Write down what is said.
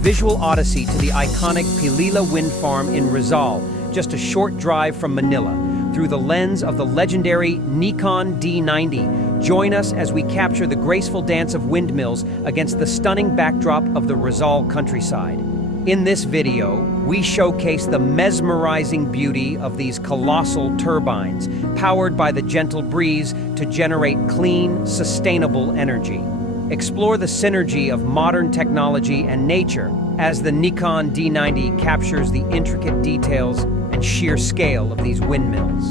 visual odyssey to the iconic Pililla Wind Farm in Rizal, just a short drive from Manila, through the lens of the legendary Nikon D90. Join us as we capture the graceful dance of windmills against the stunning backdrop of the Rizal countryside. In this video, we showcase the mesmerizing beauty of these colossal turbines, powered by the gentle breeze to generate clean, sustainable energy. Explore the synergy of modern technology and nature as the Nikon D90 captures the intricate details and sheer scale of these windmills.